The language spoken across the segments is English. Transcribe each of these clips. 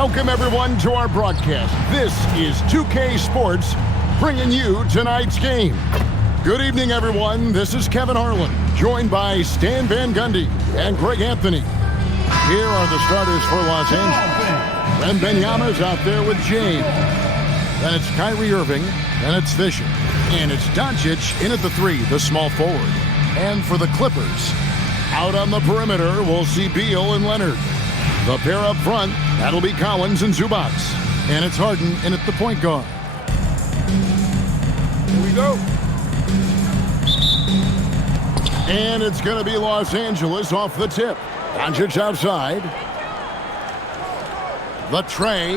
Welcome, everyone, to our broadcast. This is 2K Sports bringing you tonight's game. Good evening, everyone. This is Kevin Harlan, joined by Stan Van Gundy and Greg Anthony. Here are the starters for Los Angeles. Wembanyama's out there with James. Then it's Kyrie Irving. Then it's Fisher. And it's Doncic in at the 3, the small forward. And for the Clippers, out on the perimeter, we'll see Beal and Leonard. The pair up front, that'll be Collins and Zubac. And it's Harden in at the point guard. Here we go. And it's going to be Los Angeles off the tip. Doncic outside. The tray.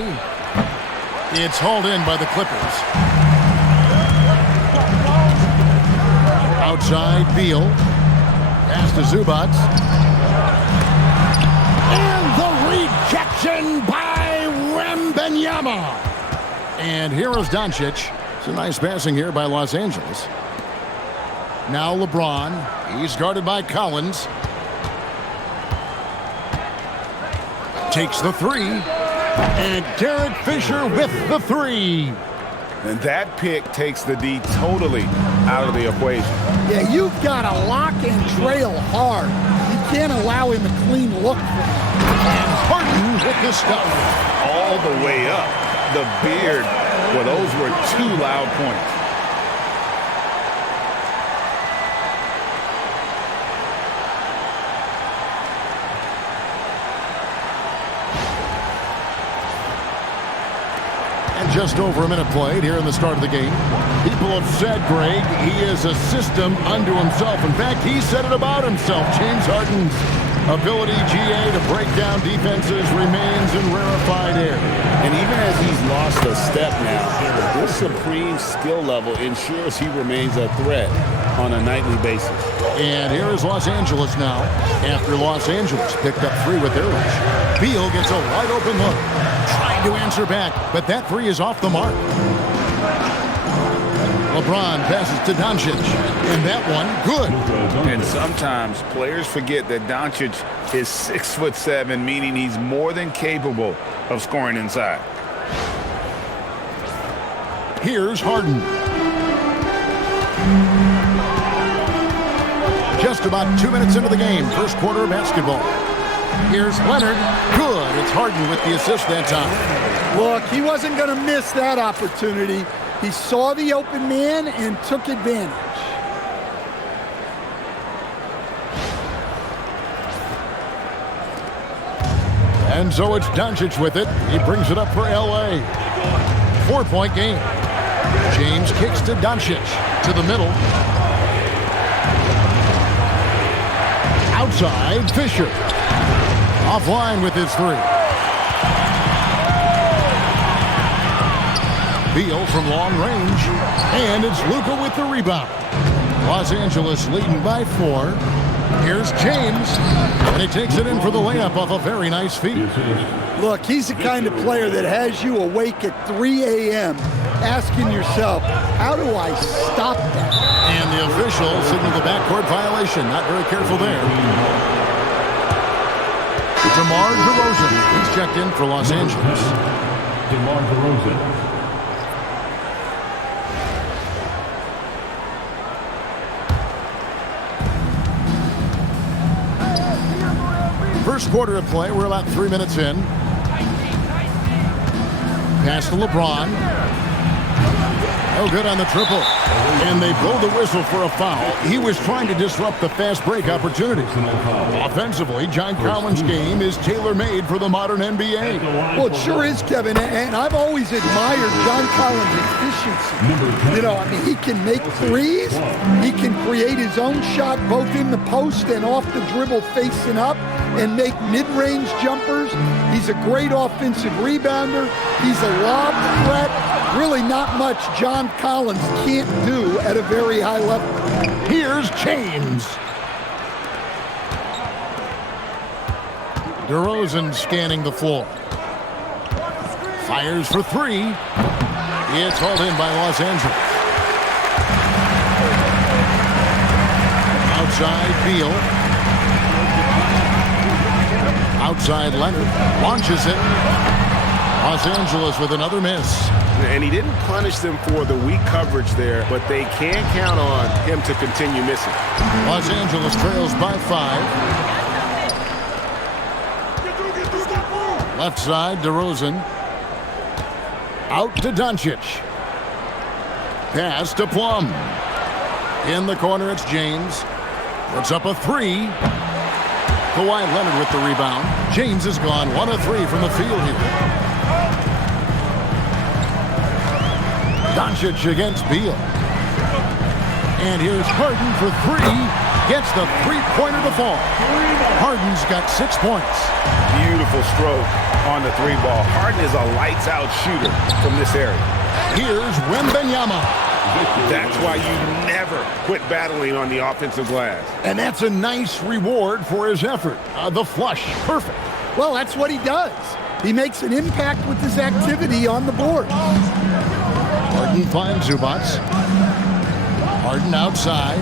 It's hauled in by the Clippers. Outside, Beal. Pass to Zubac. And the rejection by Wembanyama. And here is Doncic. It's a nice passing here by Los Angeles. Now LeBron. He's guarded by Collins. Takes the 3. And Derek Fisher with the 3. And that pick takes the D totally out of the equation. Yeah, you've got to lock and trail hard. You can't allow him a clean look. And Harden with the stuff. All the way up. The beard. Well, those were 2 loud points. Just over a minute played here in the start of the game. People have said, Greg, he is a system unto himself. In fact, he said it about himself. James Harden's ability, GA, to break down defenses remains in rarefied air. And even as he's lost a step now, this supreme skill level ensures he remains a threat on a nightly basis. And here is Los Angeles now. After Los Angeles picked up 3 with their rush. Beal gets a wide open look. Trying to answer back, but that 3 is off the mark. LeBron passes to Doncic, and that one, good. And sometimes players forget that Doncic is 6'7", meaning he's more than capable of scoring inside. Here's Harden. Just about 2 minutes into the game, first quarter of basketball. Here's Leonard. Good. It's Harden with the assist that time. Look, he wasn't going to miss that opportunity. He saw the open man and took advantage. And so it's Doncic with it. He brings it up for L.A. 4-point game. James kicks to Doncic. To the middle. Outside, Fisher. Offline with his 3. Beal from long range. And it's Luka with the rebound. Los Angeles leading by 4. Here's James. And he takes it in for the layup off a very nice feed. Look, he's the kind of player that has you awake at 3 a.m. asking yourself, how do I stop that? And the official signaled the backcourt violation. Not very careful there. DeMar DeRozan. He's checked in for Los Angeles. DeMar DeRozan. First quarter of play. We're about 3 minutes in. Pass to LeBron. No good on the triple. And they blow the whistle for a foul. He was trying to disrupt the fast break opportunity. Offensively, John Collins' game is tailor-made for the modern NBA. Well, it sure is, Kevin, and I've always admired John Collins' efficiency. You know, I mean, he can make threes. He can create his own shot both in the post and off the dribble facing up and make mid-range jumpers. He's a great offensive rebounder. He's a lob threat. Really not much John Collins can't do at a very high level. Here's James. DeRozan scanning the floor. Fires for 3. It's hauled in by Los Angeles. Outside Beal. Outside Leonard. Launches it. Los Angeles with another miss. And he didn't punish them for the weak coverage there, but they can count on him to continue missing. Los Angeles trails by 5. Left side, DeRozan. Out to Doncic. Pass to Plum. In the corner, it's James. Puts up a 3. Kawhi Leonard with the rebound. James is gone 1 of 3 from the field here. Doncic against Beal. And here's Harden for 3. Gets the three-pointer to fall. Harden's got 6 points. Beautiful stroke on the 3 ball. Harden is a lights-out shooter from this area. Here's Wembanyama. That's why you never quit battling on the offensive glass. And that's a nice reward for his effort. The flush, perfect. Well, that's what he does. He makes an impact with his activity on the board. Harden finds Zubac. Harden outside.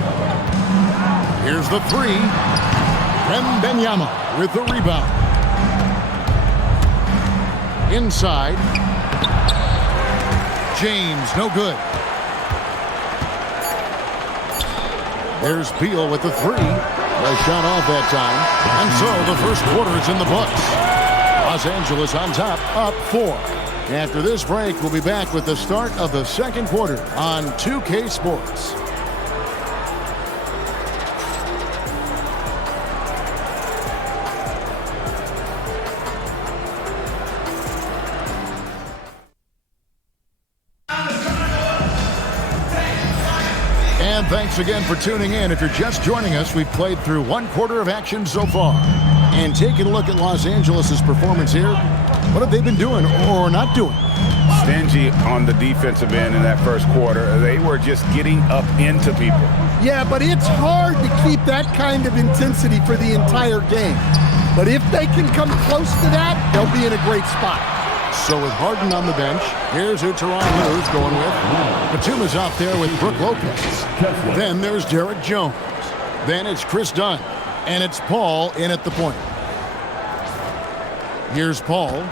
Here's the 3. Wembanyama with the rebound. Inside. James, no good. There's Beal with the 3. The shot off that time. And so the first quarter is in the books. Los Angeles on top, up 4. After this break, we'll be back with the start of the second quarter on 2K Sports. And thanks again for tuning in. If you're just joining us, we've played through 1 quarter of action so far. And taking a look at Los Angeles' performance here, what have they been doing or not doing? Stingy on the defensive end in that first quarter. They were just getting up into people. Yeah, but it's hard to keep that kind of intensity for the entire game. But if they can come close to that, they'll be in a great spot. So with Harden on the bench, here's who Tyronn Lue's going with. Batuma's out there with Brook Lopez. Then there's Derek Jones. Then it's Chris Dunn. And it's Paul in at the point. Here's Paul.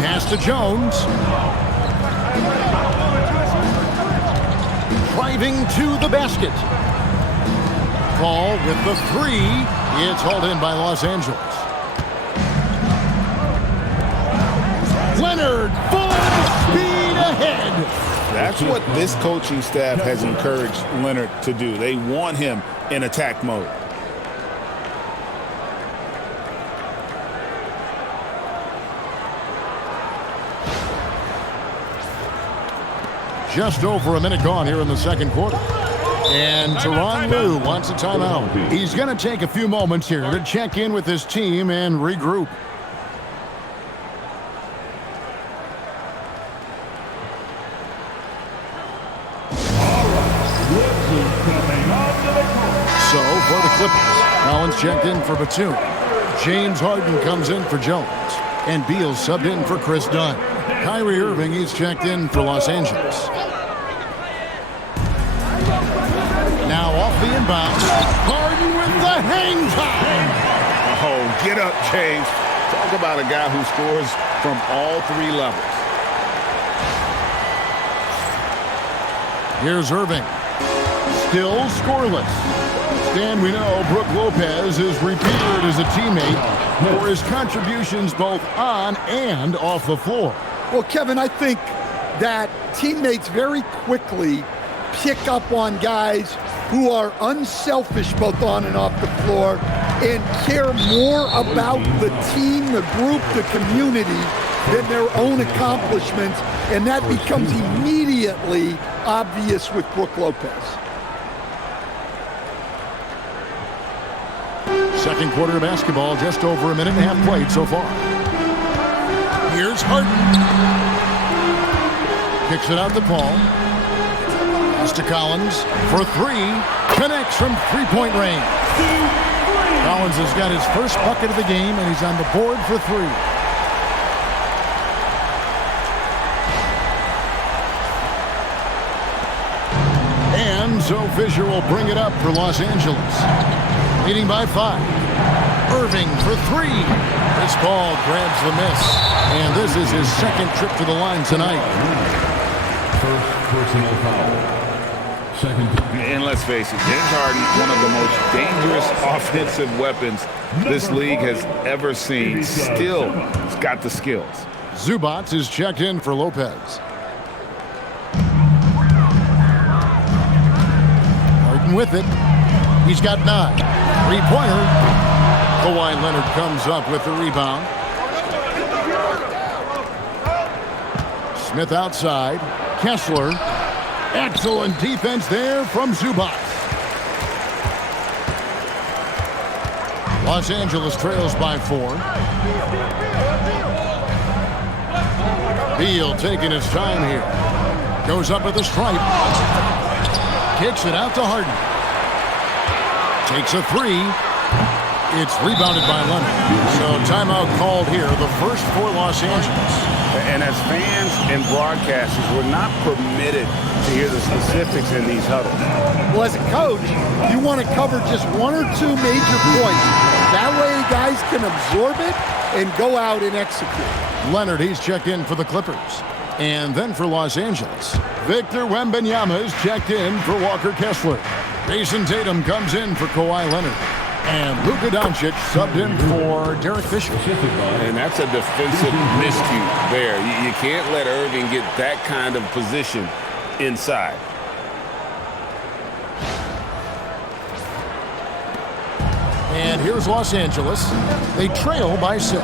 Pass to Jones. Driving to the basket. Paul with the 3. It's hauled in by Los Angeles. Leonard, full speed ahead. That's what this coaching staff has encouraged Leonard to do. They want him in attack mode. Just over a minute gone here in the second quarter. And Tyronn Lue wants a timeout. He's going to take a few moments here to check in with his team and regroup. So for the Clippers, Collins checked in for Batum. James Harden comes in for Jones. And Beal subbed in for Chris Dunn. Kyrie Irving, he's checked in for Los Angeles. Now off the inbound. Harden with the hang time. Oh, get up, James. Talk about a guy who scores from all 3 levels. Here's Irving. Still scoreless. Stan, we know Brook Lopez is revered as a teammate for his contributions both on and off the floor. Well, Kevin, I think that teammates very quickly pick up on guys who are unselfish both on and off the floor and care more about the team, the group, the community than their own accomplishments, and that becomes immediately obvious with Brook Lopez. Second quarter of basketball, just over a minute and a half played so far. Here's Harden. Kicks it out to Paul. Pass to Collins for 3. Connects from three-point range. Collins has got his first bucket of the game, and he's on the board for 3. And so Fisher will bring it up for Los Angeles. Leading by 5. Irving for three. This ball grabs the miss. And this is his second trip to the line tonight. First personal foul. Second. And let's face it, James Harden, one of the most dangerous offensive weapons this league has ever seen. Still, he's got the skills. Zubac is checked in for Lopez. Harden with it. He's got 9. Three-pointer. Kawhi Leonard comes up with the rebound. Smith outside. Kessler. Excellent defense there from Zubac. Los Angeles trails by 4. Beal taking his time here. Goes up at the stripe. Kicks it out to Harden. Takes a 3. It's rebounded by Leonard. So timeout called here, the first for Los Angeles. And as fans and broadcasters, we're not permitted to hear the specifics in these huddles. Well, as a coach, you want to cover just 1 or 2 major points. That way guys can absorb it and go out and execute. Leonard, he's checked in for the Clippers. And then for Los Angeles, Victor Wembanyama is checked in for Walker Kessler. Jason Tatum comes in for Kawhi Leonard. And Luka Doncic subbed in for Derek Fisher. And that's a defensive miscue there. You can't let Irving get that kind of position inside. And here's Los Angeles. They trail by 6.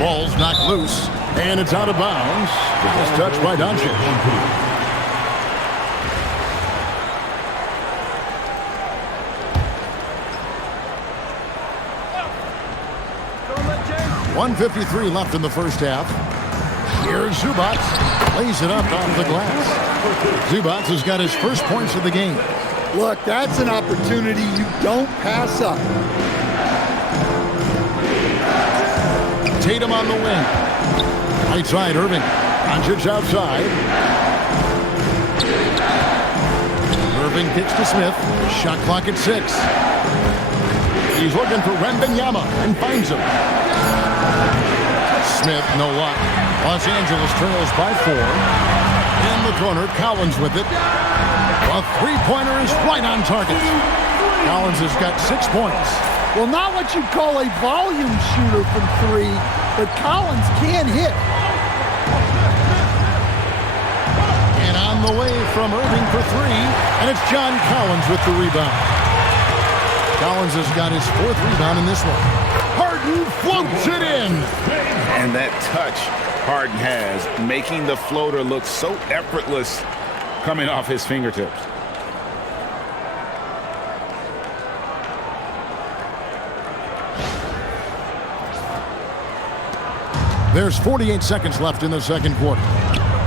Ball's knocked loose, and it's out of bounds. It's touched by Doncic. 1:53 left in the first half. Here's Zubac. Lays it up off the glass. Zubac has got his first points of the game. Look, that's an opportunity you don't pass up. Tatum on the wing. Right side, Irving. Doncic outside. Irving kicks to Smith. Shot clock at 6. He's looking for Wembanyama and finds him. Smith, no luck. Los Angeles trails by 4. In the corner, Collins with it. A three-pointer is right on target. Collins has got 6 points. Well, not what you'd call a volume shooter from 3, but Collins can hit. And on the way from Irving for 3, and it's John Collins with the rebound. Collins has got his 4th rebound in this one. Harden floats it in. And that touch Harden has, making the floater look so effortless coming off his fingertips. There's 48 seconds left in the second quarter.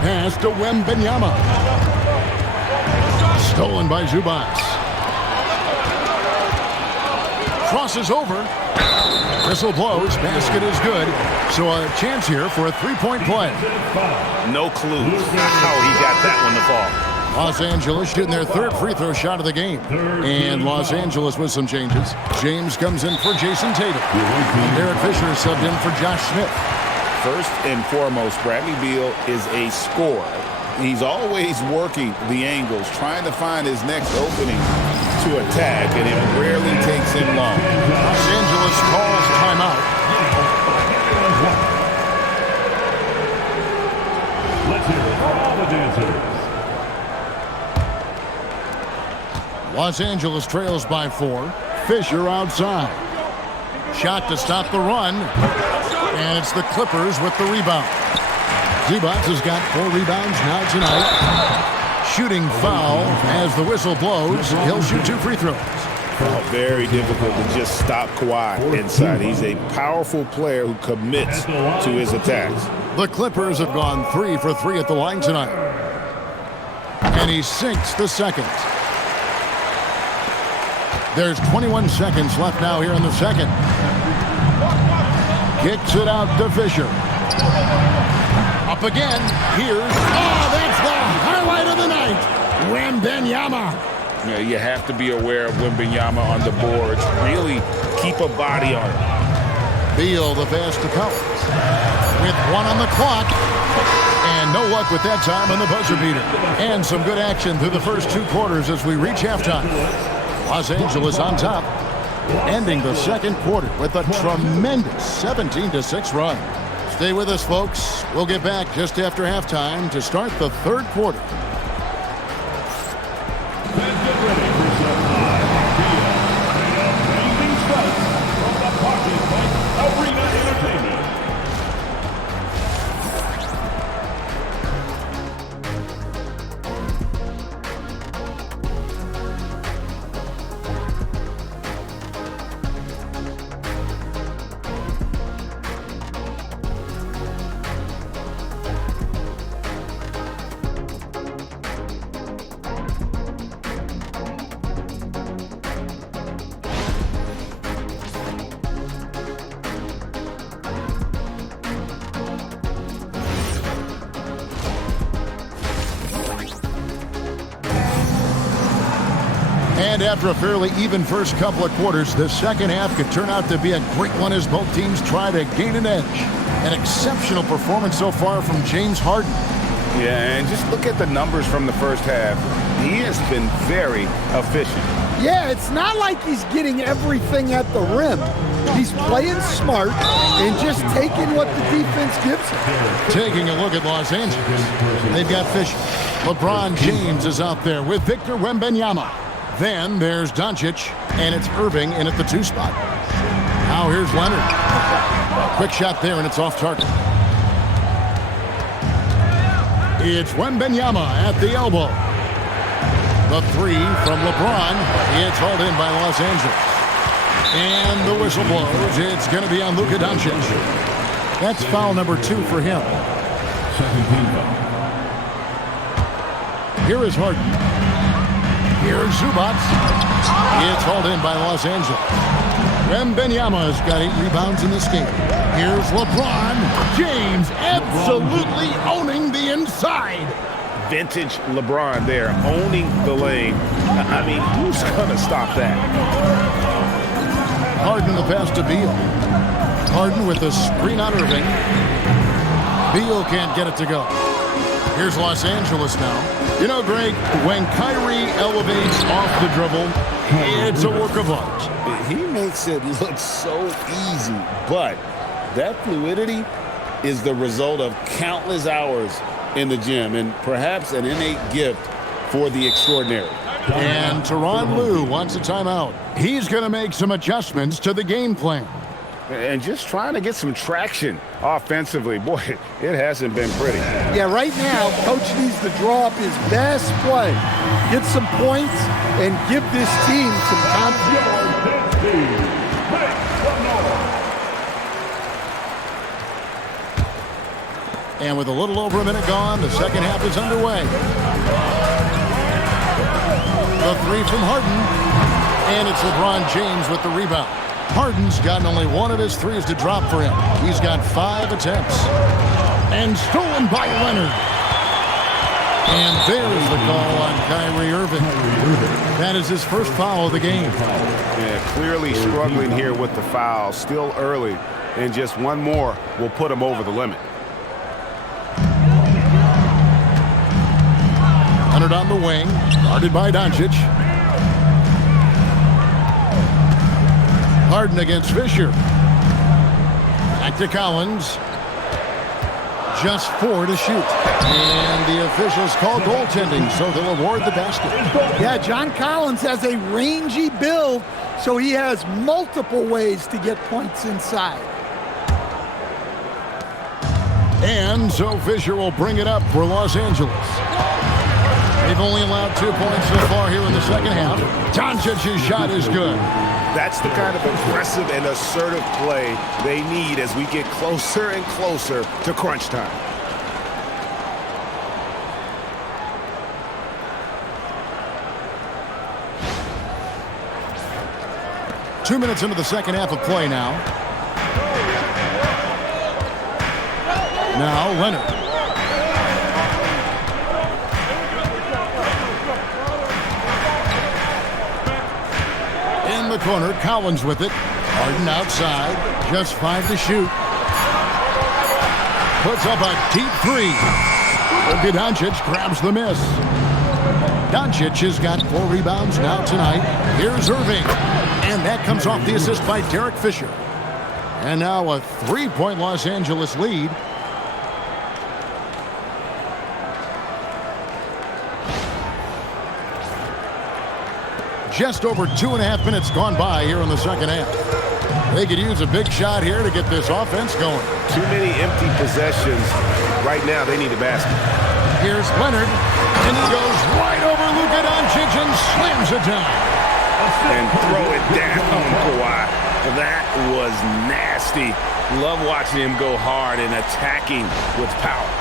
Pass to Wembanyama. Stolen by Zubac. Crosses over. Whistle blows. Basket is good. So a chance here for a three-point play. No clue how he got that one to fall. Los Angeles shooting their 3rd free throw shot of the game. And Los Angeles with some changes. James comes in for Jason Tatum. And Derek Fisher subbed in for Josh Smith. First and foremost, Bradley Beal is a scorer. He's always working the angles, trying to find his next opening to attack, and it rarely takes him long. Los Angeles calls timeout. Let's hear it for all the dancers. Los Angeles trails by 4. Fisher outside. Shot to stop the run. And it's the Clippers with the rebound. Zubac has got 4 rebounds now tonight. Shooting foul as the whistle blows. He'll shoot 2 free throws. Very difficult to just stop Kawhi inside. He's a powerful player who commits to his attacks. The Clippers have gone 3 for 3 at the line tonight. And he sinks the second. There's 21 seconds left now here in the second. Kicks it out to Fisher. Up again. Here's, that's the highlight of the night. Wembanyama. You know, you have to be aware of Wembanyama on the boards. Really keep a body on it. Beal, the pass to Collins. With 1 on the clock. And no luck with that time on the buzzer beater. And some good action through the first 2 quarters as we reach halftime. Los Angeles on top, ending the second quarter with a tremendous 17-6 run. Stay with us, folks. We'll get back just after halftime to start the third quarter. And after a fairly even first couple of quarters, the second half could turn out to be a great one as both teams try to gain an edge. An exceptional performance so far from James Harden. Yeah, and just look at the numbers from the first half. He has been very efficient. Yeah, it's not like he's getting everything at the rim. He's playing smart and just taking what the defense gives him. Taking a look at Los Angeles. They've got Fisher. LeBron James is out there with Victor Wembanyama. Then there's Doncic, and it's Irving in at the 2 spot. Now here's Leonard. Quick shot there, and it's off target. It's Wembanyama at the elbow. The 3 from LeBron. It's hauled in by Los Angeles. And the whistle blows. It's going to be on Luka Doncic. That's foul number 2 for him. Second team foul. Here is Harden. Here's Zubac. It's hauled in by Los Angeles. Wembanyama's got 8 rebounds in this game. Here's LeBron James absolutely owning the inside. Vintage LeBron there, owning the lane. I mean, who's going to stop that? Harden the pass to Beal. Harden with the screen on Irving. Beal can't get it to go. Here's Los Angeles now. You know, Greg, when Kyrie elevates off the dribble, it's a work of art. He makes it look so easy, but that fluidity is the result of countless hours in the gym and perhaps an innate gift for the extraordinary. And Tyronn Lue wants a timeout. He's going to make some adjustments to the game plan. And just trying to get some traction offensively. Boy, it hasn't been pretty. Yeah, right now, Coach needs to draw up his best play, get some points, and give this team some confidence. And with a little over a minute gone, the second half is underway. The 3 from Harden, and it's LeBron James with the rebound. Harden's gotten only 1 of his 3s to drop for him. He's got 5 attempts. And stolen by Leonard. And there's the call on Kyrie Irving. That is his first foul of the game. Yeah, clearly struggling here with the foul. Still early. And just 1 more will put him over the limit. Leonard on the wing. Guarded by Doncic. Harden against Fisher. Back to Collins. Just 4 to shoot. And the officials call goaltending, so they'll award the basket. Yeah, John Collins has a rangy build, so he has multiple ways to get points inside. And so Fisher will bring it up for Los Angeles. They've only allowed 2 points so far here in the second half. Doncic's shot is good. That's the kind of aggressive and assertive play they need as we get closer and closer to crunch time. Two minutes into the second half of play now. Now Leonard. In the corner, Collins with it. Harden outside, just 5 to shoot. Puts up a deep three. Luka Doncic grabs the miss. Doncic has got 4 rebounds now tonight. Here's Irving. And that comes off the assist by Derek Fisher. And now a 3-point Los Angeles lead. Just over 2.5 minutes gone by here in the second half. They could use a big shot here to get this offense going. Too many empty possessions. Right now, they need a basket. Here's Leonard, and he goes right over Luka Doncic and slams it down. And throw it down, Kawhi. That was nasty. Love watching him go hard and attacking with power.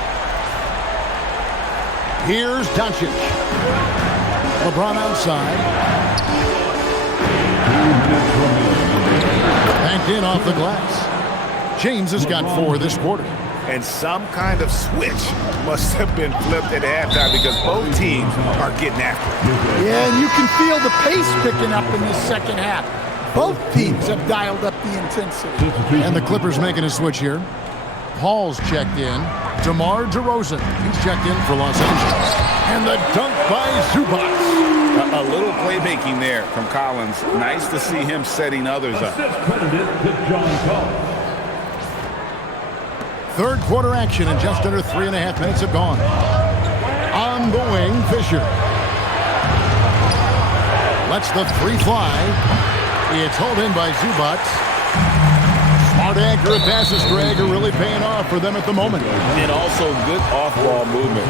Here's Doncic. LeBron outside. Banked in off the glass. James has got 4 this quarter. And some kind of switch must have been flipped at halftime because both teams are getting after it. Yeah, and you can feel the pace picking up in this second half. Both teams have dialed up the intensity. And the Clippers making a switch here. Paul's checked in. DeMar DeRozan, he's checked in for Los Angeles. And the dunk by Zubac. A little playmaking there from Collins. Nice to see him setting others up. Third quarter action and just under 3.5 minutes have gone. On the wing, Fisher. Lets the 3 fly. It's hauled in by Zubac. Smart, accurate passes, Greg, are really paying off for them at the moment. And also good off-ball movement.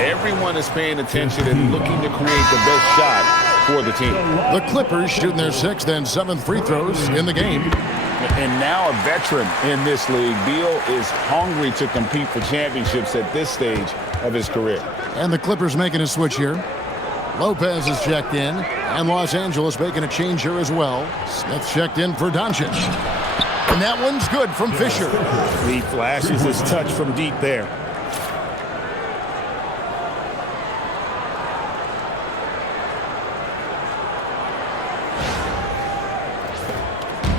Everyone is paying attention and looking to create the best shot for the team. The Clippers shooting their 6th and 7th free throws in the game. And now a veteran in this league, Beal is hungry to compete for championships at this stage of his career. And the Clippers making a switch here. Lopez is checked in, and Los Angeles making a change here as well. Smith checked in for Doncic. And that one's good from Fisher. He flashes his touch from deep there.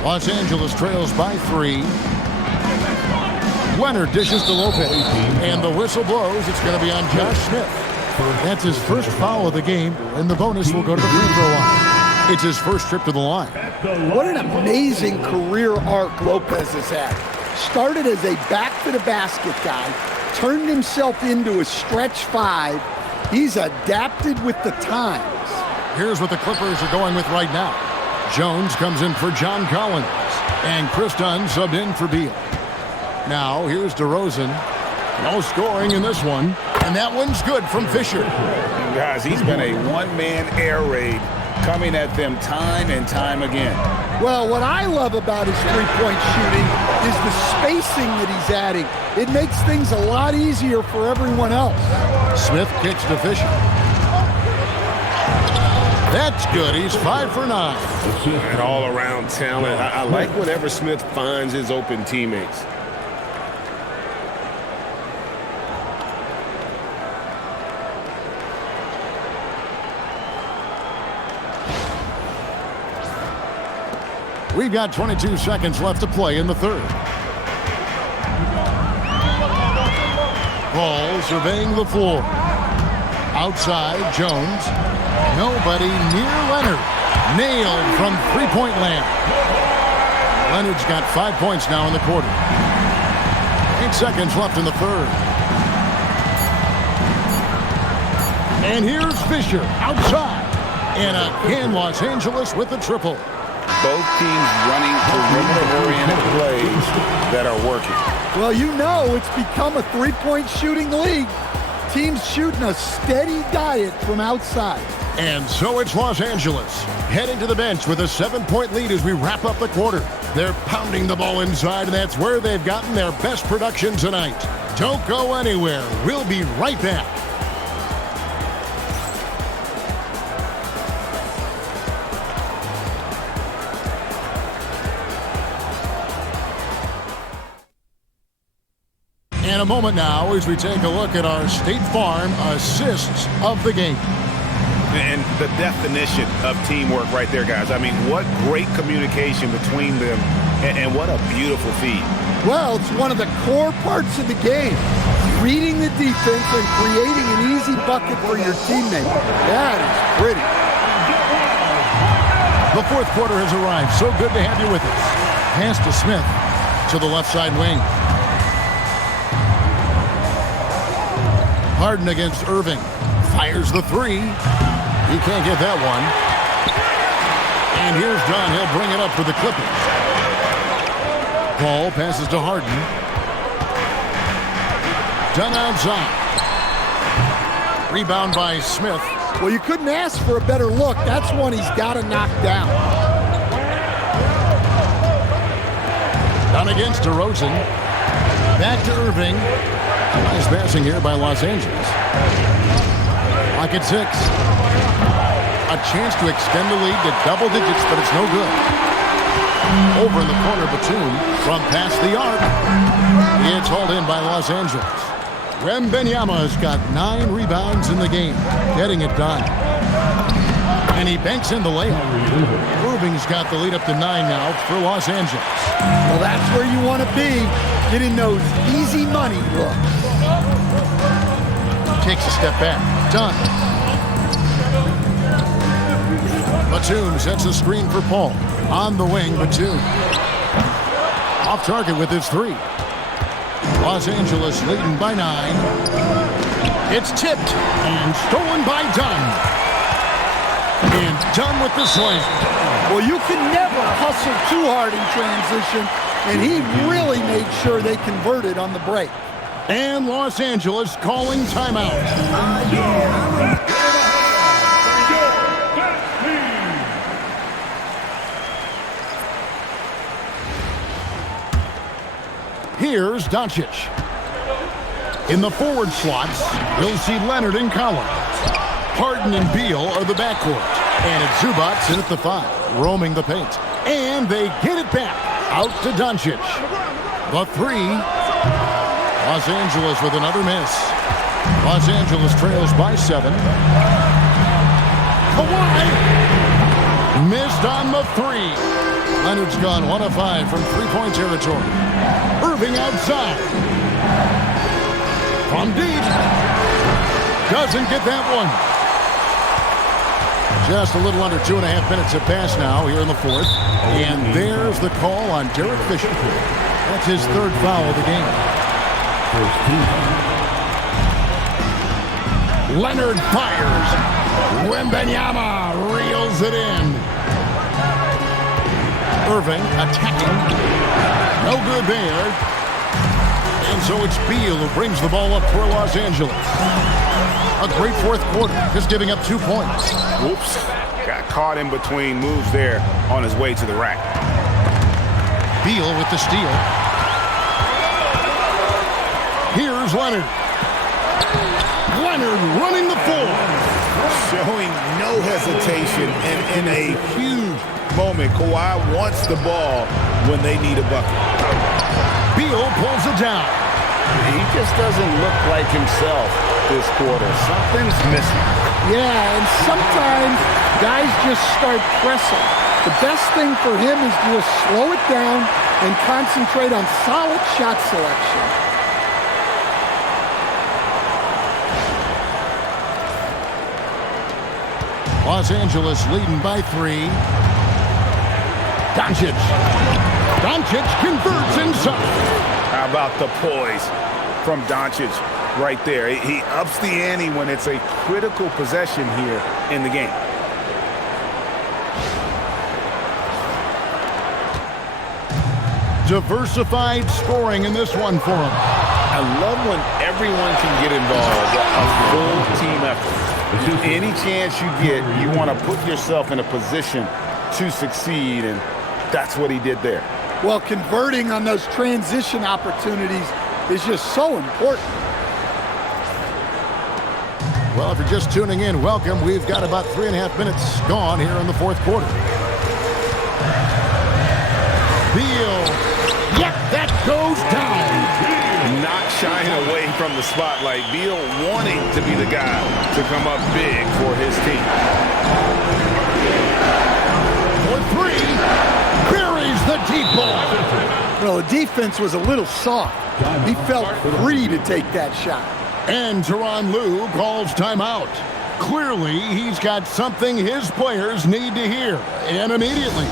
Los Angeles trails by 3. Leonard dishes to Lopez. And the whistle blows. It's going to be on Josh Smith. That's his first foul of the game, and the bonus will go to the free throw line. It's his first trip to the line. What an amazing career arc Lopez has had. Started as a back-to-the-basket guy, turned himself into a stretch 5. He's adapted with the times. Here's what the Clippers are going with right now. Jones comes in for John Collins, and Chris Dunn subbed in for Beal. Now, here's DeRozan. No scoring in this one, and that one's good from Fisher. And guys, he's been a one-man air raid coming at them time and time again. Well, what I love about his three-point shooting is the spacing that he's adding. It makes things a lot easier for everyone else. Smith kicks to Fisher. That's good. He's 5 for 9. And all-around talent. I like whenever Smith finds his open teammates. We've got 22 seconds left to play in the third. Paul surveying the floor. Outside, Jones. Nobody near Leonard. Nailed from three-point land. Leonard's got 5 points now in the quarter. 8 seconds left in the third. And here's Fisher outside. And again, Los Angeles with the triple. Both teams running perimeter-oriented plays that are working. Well, you know it's become a three-point shooting league. Teams shooting a steady diet from outside. And so it's Los Angeles heading to the bench with a 7-point lead as we wrap up the quarter. They're pounding the ball inside, and that's where they've gotten their best production tonight. Don't go anywhere. We'll be right back. In a moment now as we take a look at our State Farm assists of the game. And the definition of teamwork right there, guys. I mean, what great communication between them, and what a beautiful feed. Well, it's one of the core parts of the game. Reading the defense and creating an easy bucket for your teammate. That is pretty. The fourth quarter has arrived. So good to have you with us. Pass to Smith to the left side wing. Harden against Irving. Fires the three. He can't get that one. And here's Dunn. He'll bring it up for the Clippers. Ball passes to Harden. Dunn outside. Rebound by Smith. Well, you couldn't ask for a better look. That's one he's got to knock down. Dunn against DeRozan. Back to Irving. Nice passing here by Los Angeles. Clock at 6. A chance to extend the lead to double digits, but it's no good. Over in the corner, Batum from past the arc. It's hauled in by Los Angeles. Wembanyama's got 9 rebounds in the game, getting it done. And he banks in the layup. Irving's got the lead up to 9 now for Los Angeles. Well, that's where you want to be, getting those easy money looks. Takes a step back. Done. Batum sets a screen for Paul. On the wing, Batum. Off target with his 3. Los Angeles leading by 9. It's tipped and stolen by Dunn. And Dunn with the slam. Well, you can never hustle too hard in transition, and he really made sure they converted on the break. And Los Angeles calling timeout. Here's Doncic. In the forward slots, you'll see Leonard and Collins. Harden and Beal are the backcourt. And it's Zubac in at the 5, roaming the paint. And they get it back out to Doncic. The 3. Los Angeles with another miss. Los Angeles trails by 7. Kawhi missed on the 3. Leonard's gone 1 of 5 from three-point territory. Irving outside. From deep. Doesn't get that one. Just a little under 2.5 minutes have passed now here in the fourth. And there's the call on Derek Fisher. That's his 3rd foul of the game. Leonard fires. Wembanyama reels it in. Irving attacking. No good there. And so it's Beal who brings the ball up for Los Angeles. A great fourth quarter, just giving up 2 points. Whoops. Got caught in between moves there on his way to the rack. Beal with the steal. Here's Leonard. Leonard running the floor. Showing no hesitation, and in a huge moment, Kawhi wants the ball when they need a bucket. Beal pulls it down. He just doesn't look like himself this quarter. Something's missing. Yeah, and sometimes guys just start pressing. The best thing for him is to just slow it down and concentrate on solid shot selection. Los Angeles leading by 3. Doncic. Doncic converts inside. How about the poise from Doncic right there? He ups the ante when it's a critical possession here in the game. Diversified scoring in this one for him. I love when everyone can get involved. A full team effort. Any chance you get, you want to put yourself in a position to succeed, and that's what he did there. Well, converting on those transition opportunities is just so important. Well, if you're just tuning in, welcome. We've got about 3.5 minutes gone here in the fourth quarter. Beal. Yep, that goes down. Not shying away from the spotlight. Beal wanting to be the guy to come up big for his team. the defense was a little soft. He felt free to take that shot. And Tyronn Lue calls timeout. Clearly, he's got something his players need to hear, and immediately.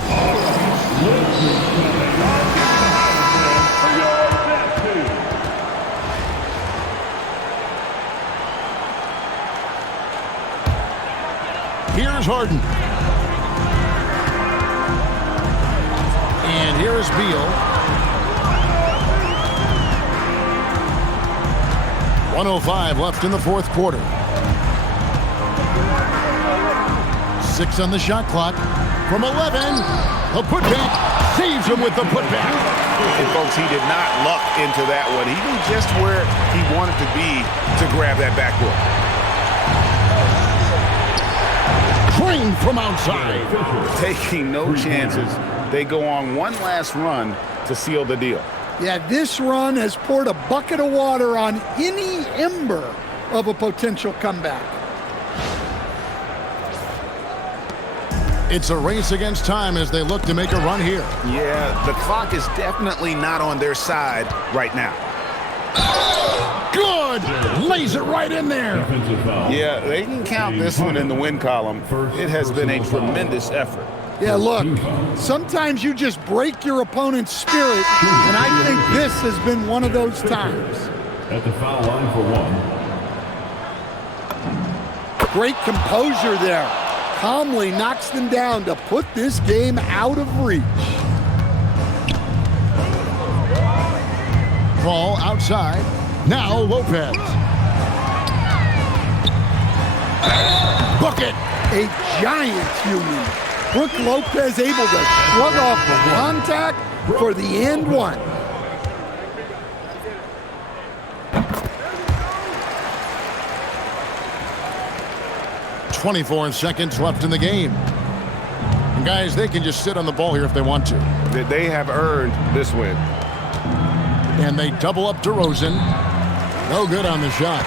Here's Harden. And here is Beal. 1:05 left in the fourth quarter. 6 on the shot clock. From 11, the putback saves him with the putback. And folks, he did not luck into that one. He knew just where he wanted to be to grab that backboard. Trained from outside. Taking no chances. They go on one last run to seal the deal. Yeah, this run has poured a bucket of water on any ember of a potential comeback. It's a race against time as they look to make a run here. Yeah, the clock is definitely not on their side right now. Good! Lays it right in there. Yeah, they can count this one in the win column. It has been a tremendous effort. Yeah, look, sometimes you just break your opponent's spirit, and I think this has been one of those times. At the foul line for 1. Great composure there. Calmly knocks them down to put this game out of reach. Ball outside. Now Lopez. Bucket. A giant human. Brook Lopez able to shrug off the contact for the and one. .24 seconds left in the game. And guys, they can just sit on the ball here if they want to. They have earned this win. And they double up DeRozan. No good on the shot.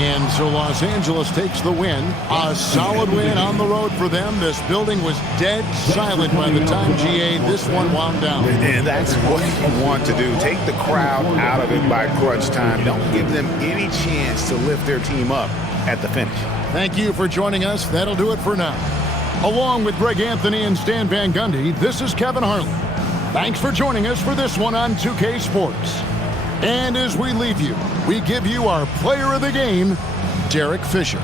And so Los Angeles takes the win. A solid win on the road for them. This building was dead silent by the time, GA, this one wound down. And that's what you want to do. Take the crowd out of it by crunch time. Don't give them any chance to lift their team up at the finish. Thank you for joining us. That'll do it for now. Along with Greg Anthony and Stan Van Gundy, this is Kevin Harlan. Thanks for joining us for this one on 2K Sports. And as we leave you, we give you our player of the game, Derek Fisher.